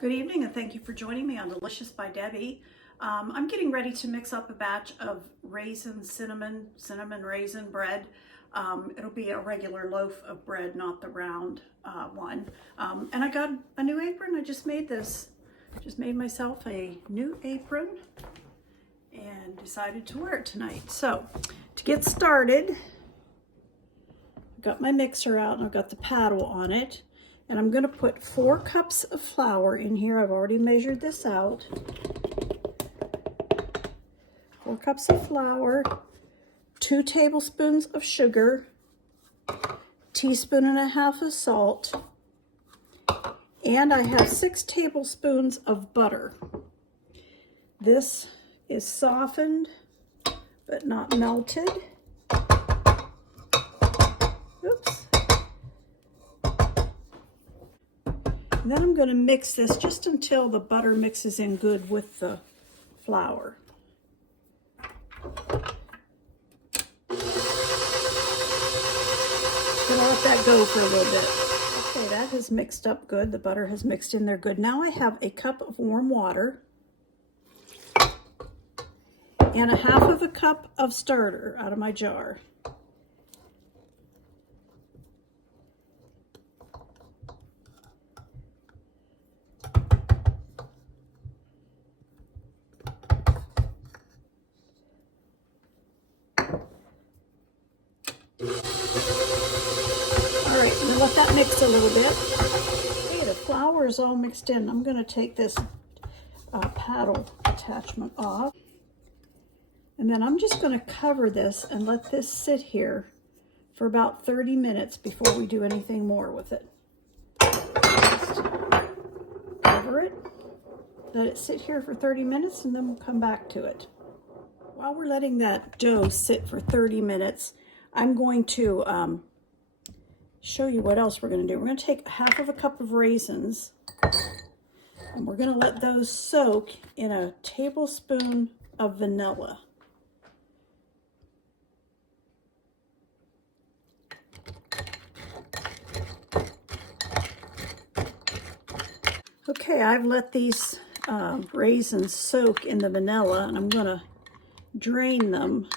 Good evening and thank you for joining me on Delicious by Debbie. I'm getting ready to mix up a batch of raisin, cinnamon raisin bread. It'll be a regular loaf of bread, not the round one. And I got a new apron. I just made this. Just made myself a new apron and decided to wear it tonight. So to get started, I've got my mixer out and I've got the paddle on it. And I'm going to put 4 cups of flour in here. I've already measured this out. 4 cups of flour, 2 tablespoons of sugar, 1.5 teaspoons of salt, and I have 6 tablespoons of butter. This is softened but not melted. Oops. And then I'm going to mix this just until the butter mixes in good with the flour. Just gonna let that go for a little bit. Okay, that has mixed up good. The butter has mixed in there good. Now I have a cup of warm water and 1/2 cup of starter out of my jar. Let that mix a little bit. Okay, the flour is all mixed in. I'm going to take this paddle attachment off. And then I'm just going to cover this and let this sit here for about 30 minutes before we do anything more with it. Just cover it, let it sit here for 30 minutes, and then we'll come back to it. While we're letting that dough sit for 30 minutes, I'm going to show you what else we're going to do. We're going to take 1/2 cup of raisins and we're going to let those soak in a tablespoon of vanilla. Okay, I've let these raisins soak in the vanilla and I'm going to drain them.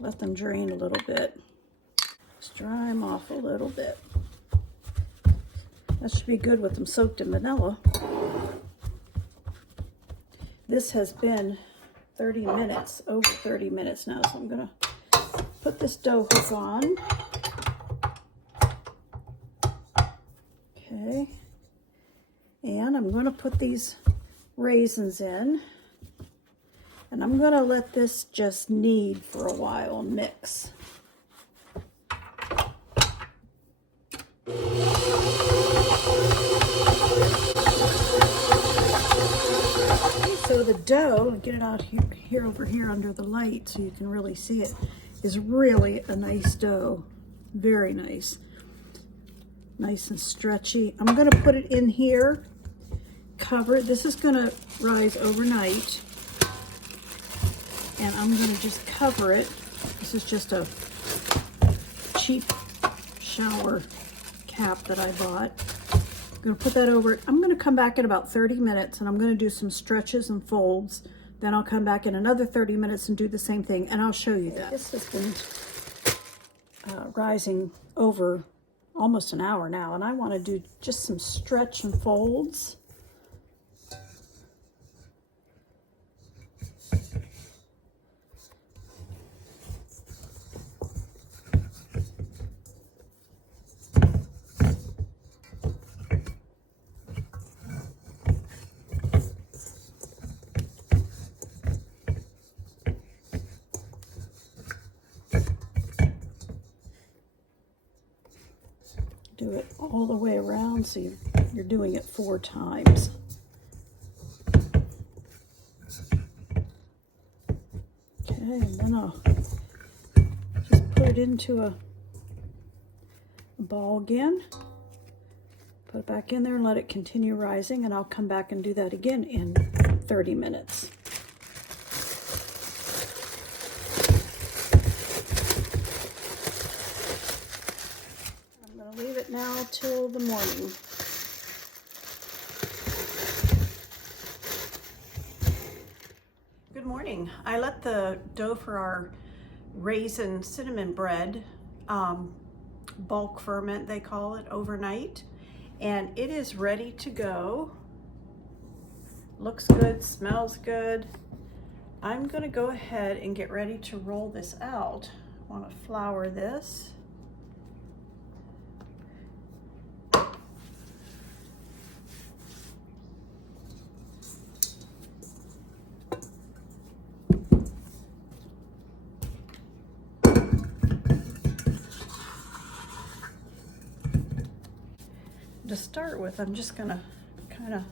Let them drain a little bit. Just dry them off a little bit. That should be good with them soaked in vanilla. This has been 30 minutes, over 30 minutes now, so I'm going to put this dough hook on. Okay. And I'm going to put these raisins in. And I'm going to let this just knead for a while and mix. So the dough, get it out here over here under the light so you can really see it, is really a nice dough. Very nice. Nice and stretchy. I'm going to put it in here, cover it. This is going to rise overnight. And I'm going to just cover it. This is just a cheap shower cap that I bought. I'm going to put that over it. I'm going to come back in about 30 minutes and I'm going to do some stretches and folds. Then I'll come back in another 30 minutes and do the same thing, and I'll show you that. This has been rising over almost an hour now, and I want to do just some stretch and folds. Do it all the way around, so you're doing it 4 times. Okay, and then I'll just put it into a ball again. Put it back in there and let it continue rising, and I'll come back and do that again in 30 minutes. Leave it now till the morning. morning. I let the dough for our raisin cinnamon bread, bulk ferment they call it, overnight, and it is ready to go. Looks good, smells good. I'm gonna go ahead and get ready to roll this out. I want to flour this. To start with, I'm just gonna kind of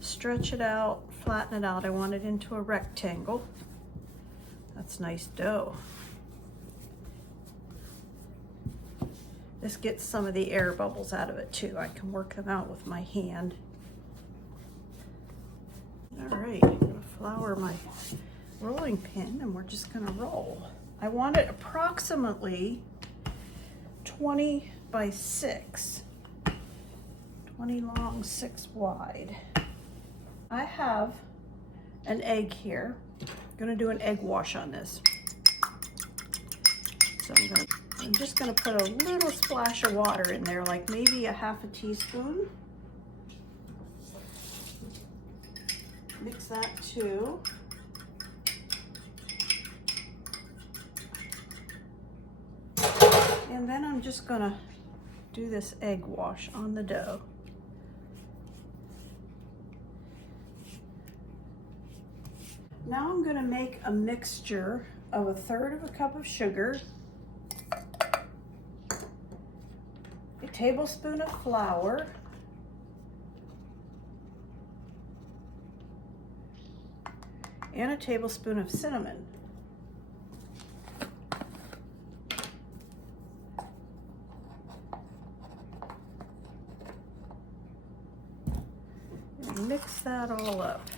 stretch it out, flatten it out. I want it into a rectangle. That's nice dough. This gets some of the air bubbles out of it too. I can work them out with my hand. All right, I'm gonna flour my rolling pin and we're just gonna roll. I want it approximately 20 by 6. 20 long, 6 wide. I have an egg here. I'm gonna do an egg wash on this. So I'm just gonna put a little splash of water in there, like maybe a half a teaspoon. Mix that too. And then I'm just gonna do this egg wash on the dough. Now I'm going to make a mixture of 1/3 cup of sugar, a tablespoon of flour, and a tablespoon of cinnamon. And mix that all up.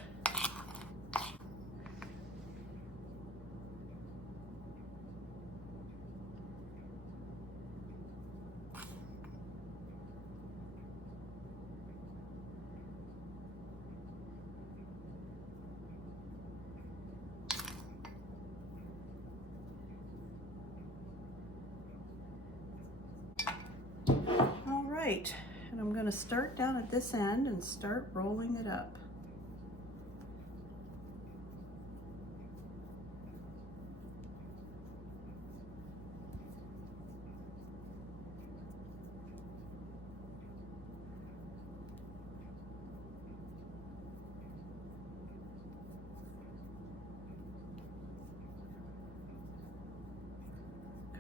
And I'm going to start down at this end and start rolling it up.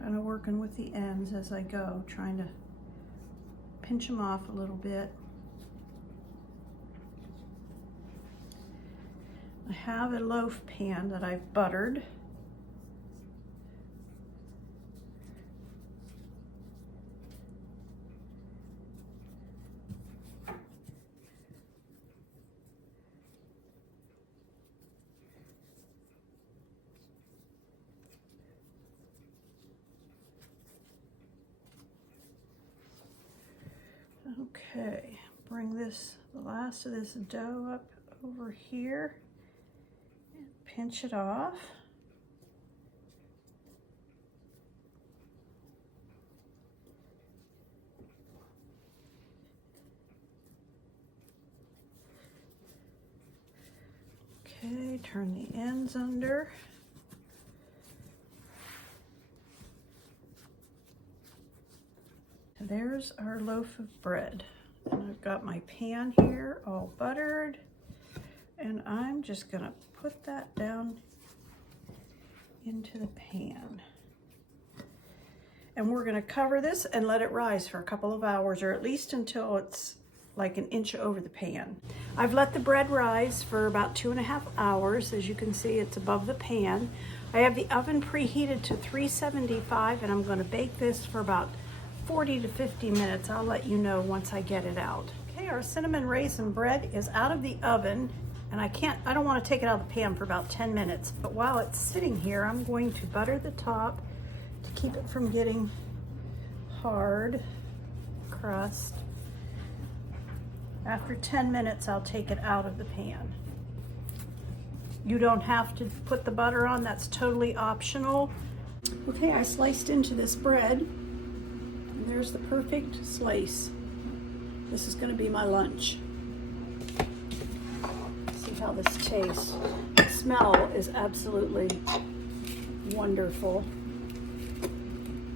Kind of working with the ends as I go, trying to pinch them off a little bit. I have a loaf pan that I've buttered. Okay, bring the last of this dough up over here and pinch it off. Okay, turn the ends under. There's our loaf of bread. And I've got my pan here all buttered, and I'm just gonna put that down into the pan. And we're gonna cover this and let it rise for a couple of hours, or at least until it's like 1 inch over the pan. I've let the bread rise for about 2.5 hours. As you can see, it's above the pan. I have the oven preheated to 375, and I'm gonna bake this for about 40 to 50 minutes. I'll let you know once I get it out. Okay, our cinnamon raisin bread is out of the oven, and I don't want to take it out of the pan for about 10 minutes. But while it's sitting here, I'm going to butter the top to keep it from getting hard crust. After 10 minutes, I'll take it out of the pan. You don't have to put the butter on, that's totally optional. Okay, I sliced into this bread, and there's the perfect slice. This is going to be my lunch. See how this tastes. The smell is absolutely wonderful.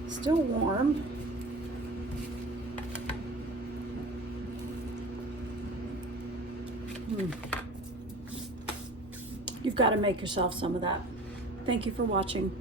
Still warm. You've got to make yourself some of that. Thank you for watching.